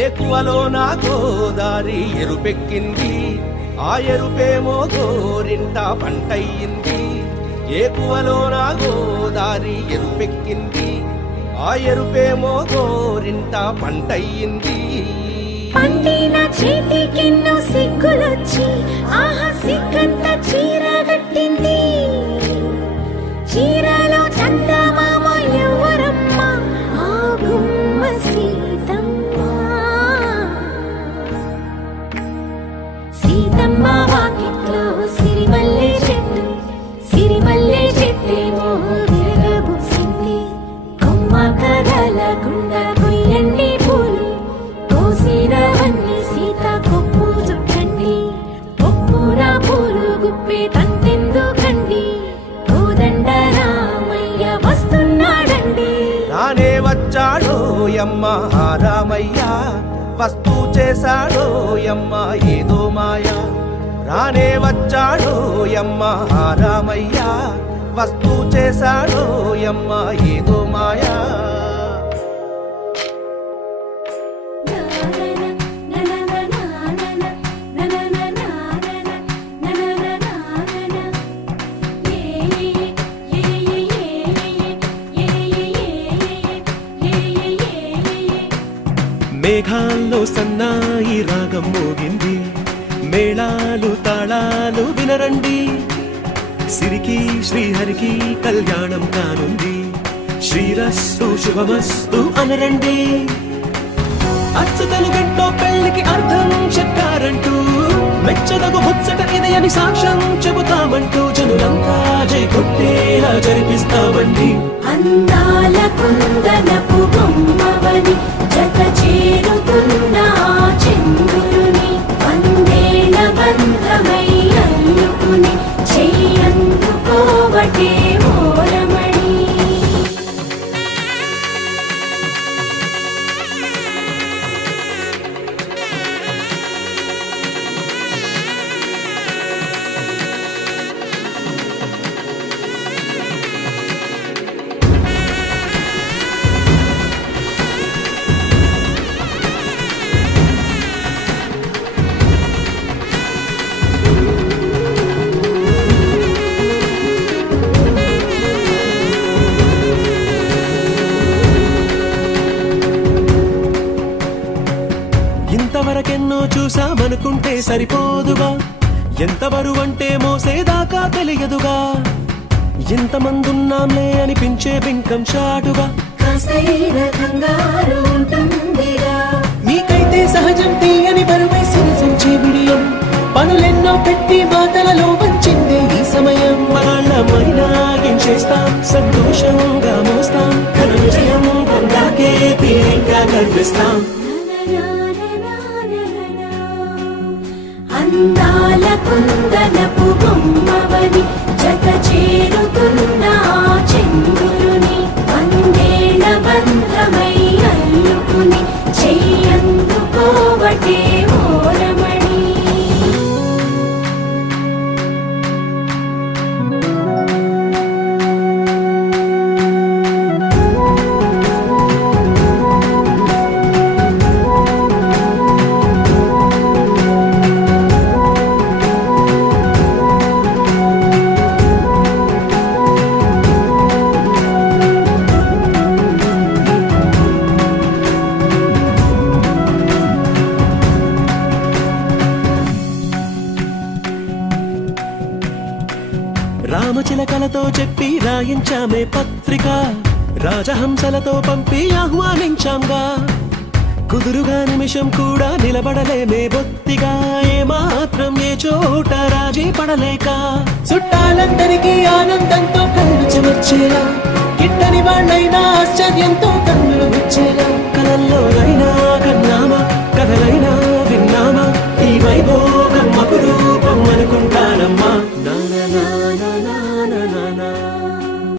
ఏకువలో నా గోదారి ఎరుపెక్కింది ఆ ఎరుపేమో గోరింట పంటయ్యింది ఏకువలో నా గోదారి ఎరుపెక్కింది ఆ ఎరుపేమో గోరింట పంటయ్యింది పండిన చేతికెన్నో సిగ్గులొచ్చి ఆహా సిగ్గంత చీర కట్టింది చీరలో చందమామ ఎవరమ్మ ఆ గుమ్మ సీతమ్మ సీతమ్మ వాకిట్లో సిరిమల్లె చెట్టేమో విరగబూసింది కొమ్మ కదలకుండా కొయ్యండి పూలు కోసిరవన్నీ సీత కొప్పు చుట్టండి కొప్పున పూలు గుప్పే తంతెందుకండి కోదండ రామయ్య వస్తున్నాడండి రానే వచ్చాడో యమ్మ రామయ్య వస్తూ చేశాడో యమ్మ ఏదో మాయా రానే వచ్చాడో యమ్మ రామయ్య వస్తూ చేశాడో యమ్మ ఏదో మాయా మేఘాల్లో సన్నాయి రాగం మోగింది మేళాలు తాళాలు వినరండి సిరికి శ్రీహరికి కళ్యాణం కానుంది శ్రీరస్తు శుభమస్తు అనరండి అచ్చతలు గంటో పెళ్లికి అర్థం చెప్పారంటూ మెచ్చదగు ముచ్చట ఇది అని సాక్ష్యం చెబుతామంటూ జనులంతా జై కొట్టేలా జరిపిస్తామండి అందాల కుందనపు బొమ్మవని జత చేరుతున్న చంద్రుని వందేళ్ల బంధమై అల్లుకుని చెయ్యందుకోవటే ఓరమణి ఇంతవరకెన్నో చూసామనుకుంటే సరిపోదుగా ఎంత బరువంటే మోసేదాకా తెలియదుగా ఇంతమందున్నాంలే అనిపించే బింకం చాటుగా మీకైతే సహజం తీయని బరువై సంచే విడియం పనులెన్నో పెట్టి మాటలలో వంచిందే ఈ సమయం మనమైనా ఏం చేస్తాం సంతోషంగా మోస్తాం ఘన విజయం పొందాకే తీరిగ్గా కనిపిస్తాం అందాల కుందనపు బొమ్మవని జత చేరుతున్న చంద్రుని వందేళ్ల బంధమై అల్లుకుని చెయ్యందుకోవటే ఓరమణి రామచిలకలతో చెప్పి రాయించామే పత్రిక రాజహంసలతో పంపి ఆహ్వానించాంగా కుదురుగా నిమిషం కూడా నిలబడలేమే బొత్తిగా ఏమాత్రం ఏ చోట రాజీ పడలేక చుట్టాలందరికీ ఆనందంతో కళ్ళు చెమర్చేలా గిట్టని వాళ్ళైనా ఆశ్చర్యంతో కన్నులు వచ్చేలా కలల్లో